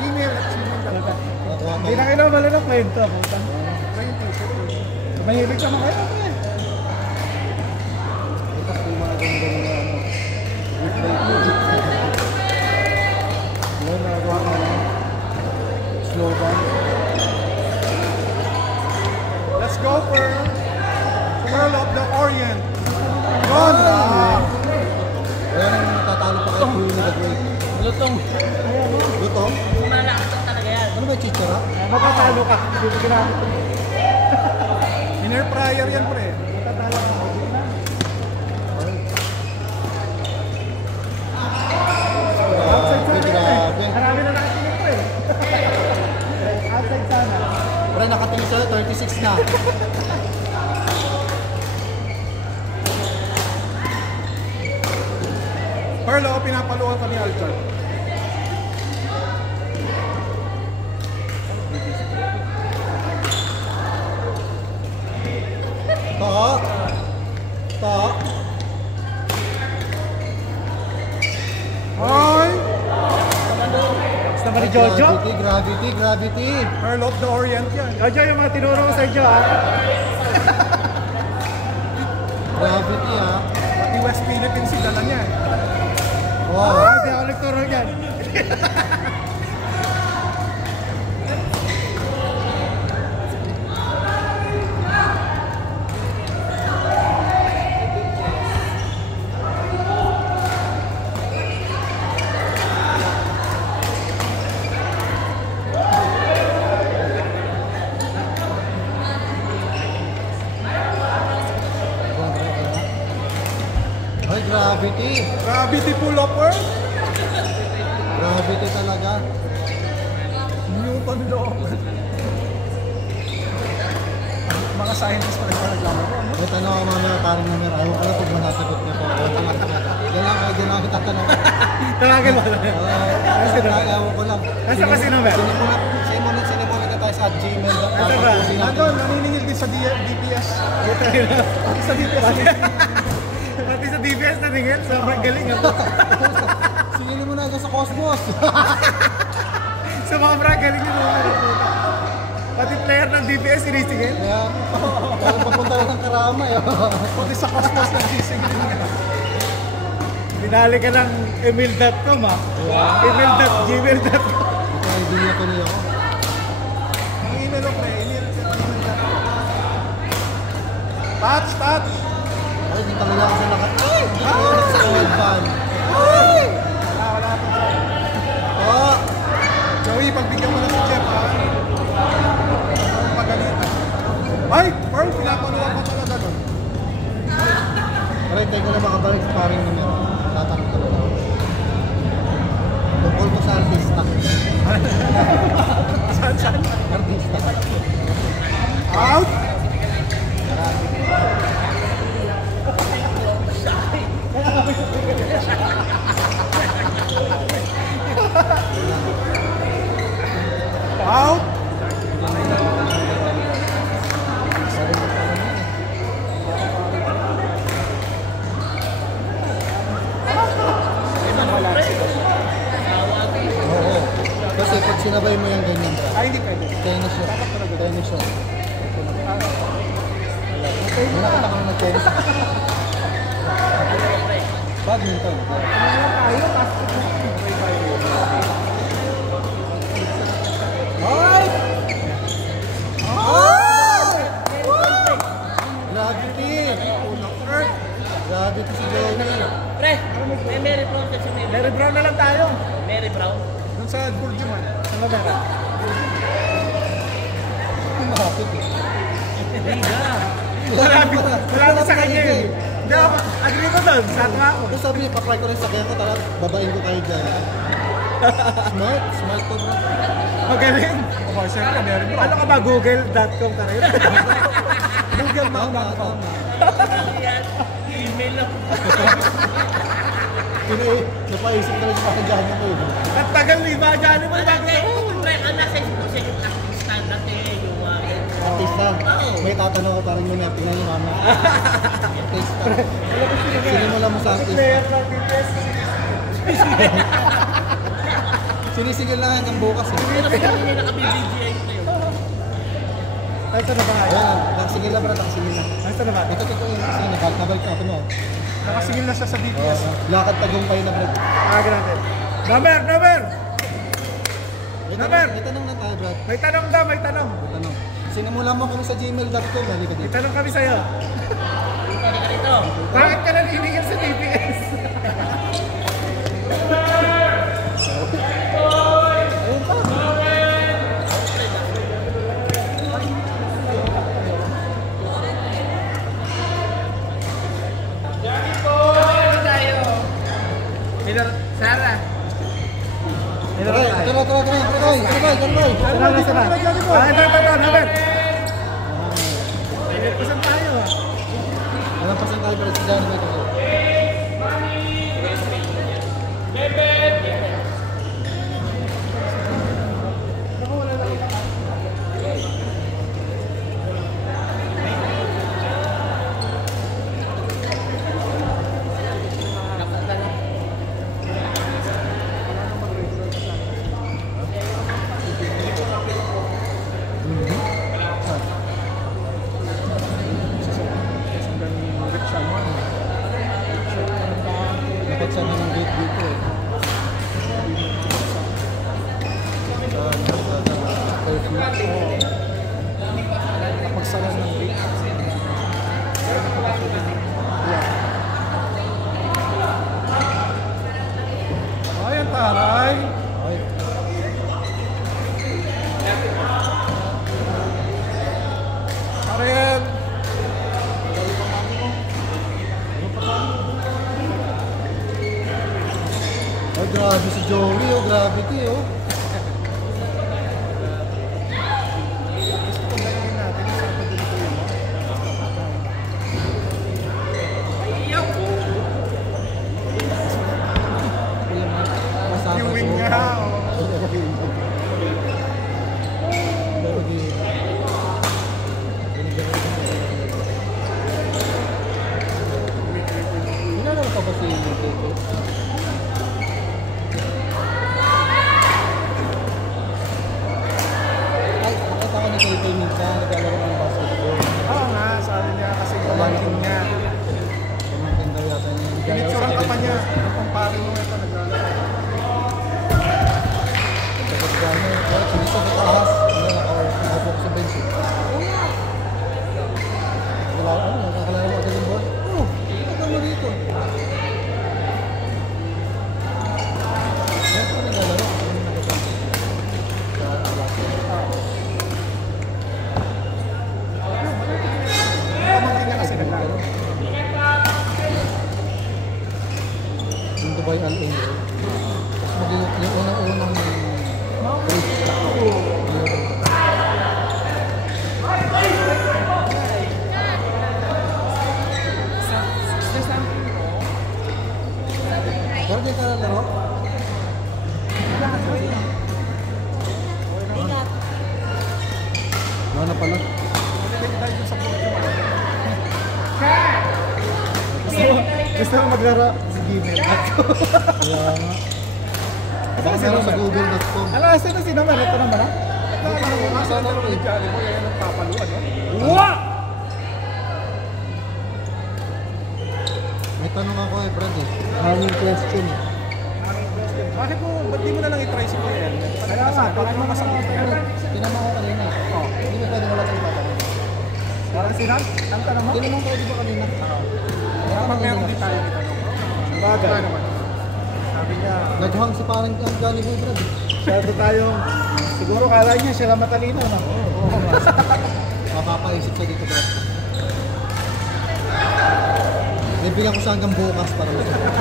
Email at gmail.com. Hindi na kayo naman ng kwento. Mahilig ka mga kayo. Ito po yung mga ganda na ano. Nagawa ko na slogan. Let's go for Pearl of the Orient. Gone! Ayan ang natatalo pa kayo Queen of the Great. Lutong. Lutong? Malakatot talaga yan. Ano ba yung chichara? Magkatalo ka. Dito ginamit. Inner fryer yan pre. Magkatalo ka. Grabe. Marami na nakatingin ko eh. Outside sana. Pre, nakatingin sa'yo, 36 na. Perlo, pinapaluan ka ni Alchar. Ta. Hoy! Basta ba ni Jojo? Gravity. Pearl of the Orient yan. Jojo, yung mga tinuro ko sa inyo ha. Gravity ha. Pati West Philippines dala niya eh. Wow. Hindi ako nagturo yan. Ay, Gravity full of earth. Gravity talaga. Newton law. Mga scientists pala siya naglalaro. May tanong ako mamaya parang namin. Ayaw ko lang pag manasagot niya po. Diyan ako tatanong. Tawagin mo lang. Ayaw ko lang. Nasa kasi naman? Sinimulat na tayo sa gmail.com. Ito ba? Nandun, naniningil din sa DPS. Sa DPS. Pati sa DPS na tingin, sobrang galing ako. Singili mo na ako sa Cosmos. Sa mga brag, galing yun. Pati player ng DPS, sinisingil. Kaya, parang papunta lang ng karama eh. Pati sa Cosmos na sisingil nga. Binali ka ng email.com ha. Email.gmail.com. Ito ay idea ko niyo ako. Ang email ko na Touch! Ay, di talaga kasi ay! Di talaga sa old van. Ay! Wala po. Oh! Joey, pagbigyan mo na si Jeff ha. Pagalitan. Ay! Pearl, pinapaluan ko talaga doon. Aray, tayo ko na makabalik sa paring numero. Tatanong ko na lang. Tungkol ko sa artista. Saan? Artista. Out! Out! Oo. Kasi pag sinabay mo yung ganyan ka. Ay, hindi pwede. Tennis shot. Tennis shot. May nakita ko na nag-tennis. Badminton. Tayo, basketball. Ay! Gravity! Gravity si Johnny. Pre, may Mary Brown kasi may Mary Brown na lang tayo. Mary Brown. Doon sa Burjuman. Saan ba meron? Mahapit eh. Wala sa kanya eh. Hindi ako, agree ko doon. Sato ako. Kung sabi niya, papry ko rin sa kaya ko, tara, babain ko kayo dyan. Smart to bro. Magaling. O, siyempre, meron bro. Ano ka ba? Google.com tayo. Google Map na ako. Email lang. Napaisip na rin sa akin dyan ako eh. At tagal ni ba dyan mo? Pre, ang nasa standard eh, yung Artista. May tatanong ko parang yun na, tingnan niyo mama. Artista. Sinimula mo sa artista. Player ng DPS. Sinisigil lang hanggang bukas eh. Pero sa kanina naka-BBGI na yun. Ay, ito na ba? Ayan, nakasigil na brad, nakasigil na. Ay, ito na ba? Ito yung nakasigil na, nabalik na ako mo. Nakasingil na siya sa DPS. Lakad tagumpay na brad. Agad natin. Number! May tanong na tayo brad. May tanong daw, may tanong. May tanong. Sinamula mo kami sa gmail.com, halika May dito. tanong kami sa'yo. Pwede ka rito. Bakit ka naninigil sa DPS? Ayun pa. Sarah. Tuloy. Sana. Ah, ito, number. Pasan tayo. Walang pasan tayo para sa Johnny Boy kasi. Dapat sana ng gate dito eh. Pagsara ng gate. Ay, ang taray. Okay. Ariel. Ay, grabe si Joey oh, gravity oh. Viewing nga. Ginagawa pa ba si Tete? Ay, nakita ko ni Tete minsan, naglalaro ng basketball. Oo nga, sabi niya kasi pamangkin niya. Pamangkin daw yata niya. Pinitsuran ka pa niya. Ang pampari mo ito naglalaro. Kapag gano'n, hindi sa taas, nakaupo ko sa bench eh. Nakakalala mo agad yung ball? Oo, nakakal mo dito. Yan po naglalaro. Pamangkin niya kasi naglalaro. Yung Dubai Al-Ain. Tapos yung unang-unang Pero di ka laro? Wala pala. Gusto mo maglaro sa Gmail. Kaya nga. Baka meron sa google.com. Ano, sino si naman? Ito naman ha? Sana ko eh. Wow! May tanong ako eh, Brad eh. Hanging question eh. Bakit mo, ba't di mo na lang i-try si Kuya? Kaya nga, bakit mo masagot niya? Tinama ko kanina eh. Hindi ba pwede wala sa ipatanong? Parang sinan? Ang tanong mo? Tinanong ko di ba kanina? Kaya pag meron din tayo itanong. Bagay. Sabi niya, Naghang si parang ang Johnny Boy, Brad eh. masyado tayong, siguro kala niya siya lang matalino na. Oo, mapapaisip siya dito, Brad. Bibigyan ko siya hanggang bukas para masagot.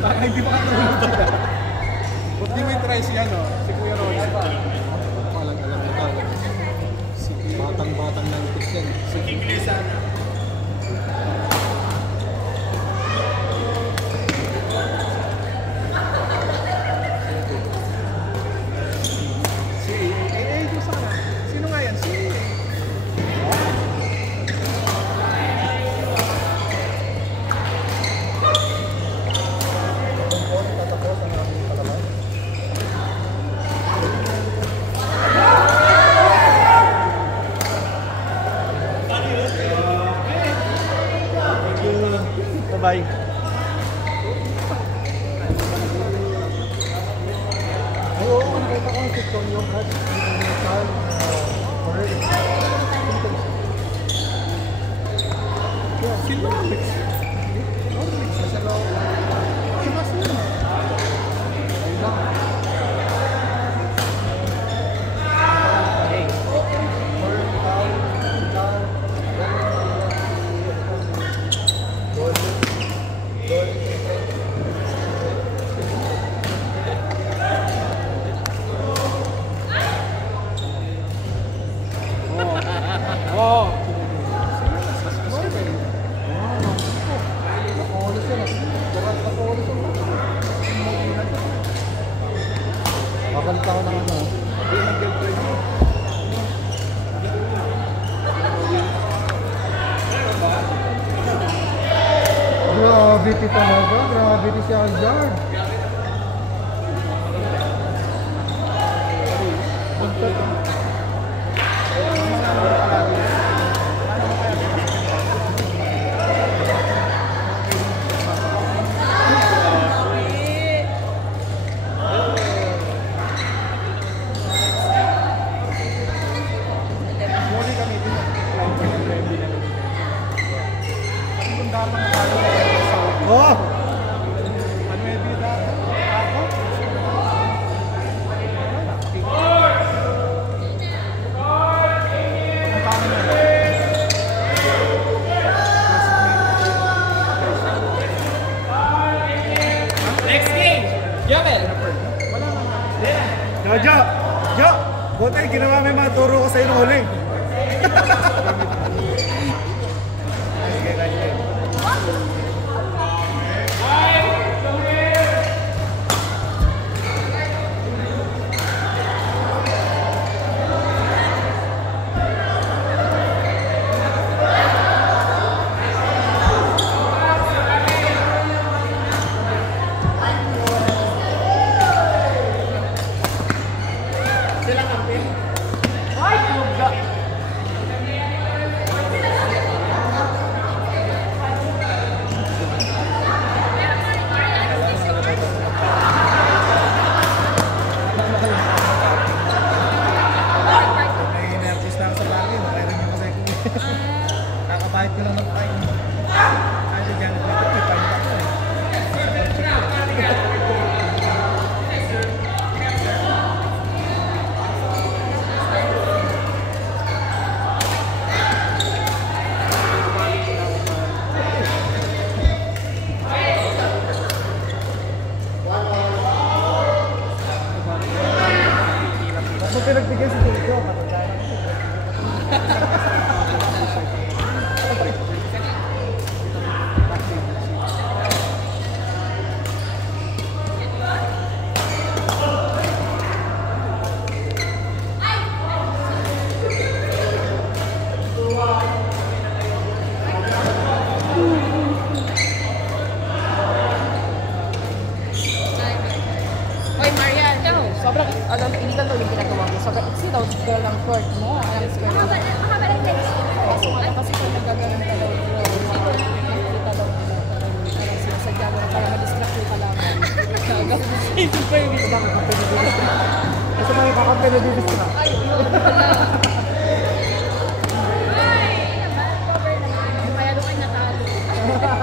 Baka hindi makatulog siya. Ba't di mo i-try si ano, si Kuya Roy? Alam mo talaga. Batang-batang ng Christian. Sino nga yan? Si... ako si Tonyo Brad. Sino ang mix? Sa loob. Sino sino? Ayun lang. Oo. Babalik ako ng ano. Gravity talaga. Gravity si Aljard. Muli kami din. Ang dama na tayo. Oh! Ano yung bida? Ako? Ang tama na. Next game! Jomel! Jojo! Jo! Buti, ginawa may mga turo ko sa'yo nung huli. Nai-nervous na ako sa bagay. Nakailan niyo kasi kung kakabahit ko lang ng pain. Kasi dyan, may pain pa ako eh. Ba't mo pinagbigyan si Tito? Patagyan ako. Hoy Marian, sobrang illegal daw yung ginagawa mo. Sobrang iksi daw girl ang court mo. Alam square mo. Kaso nga lang kasi kung nagaganon ka daw, nakikita daw nila. Parang sinasadya mo na para ma-distract ka lang. Gagawin mo siya yung super Kasi mga kakampi na didistract. Ay, yun. Wala.